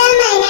Oh my god.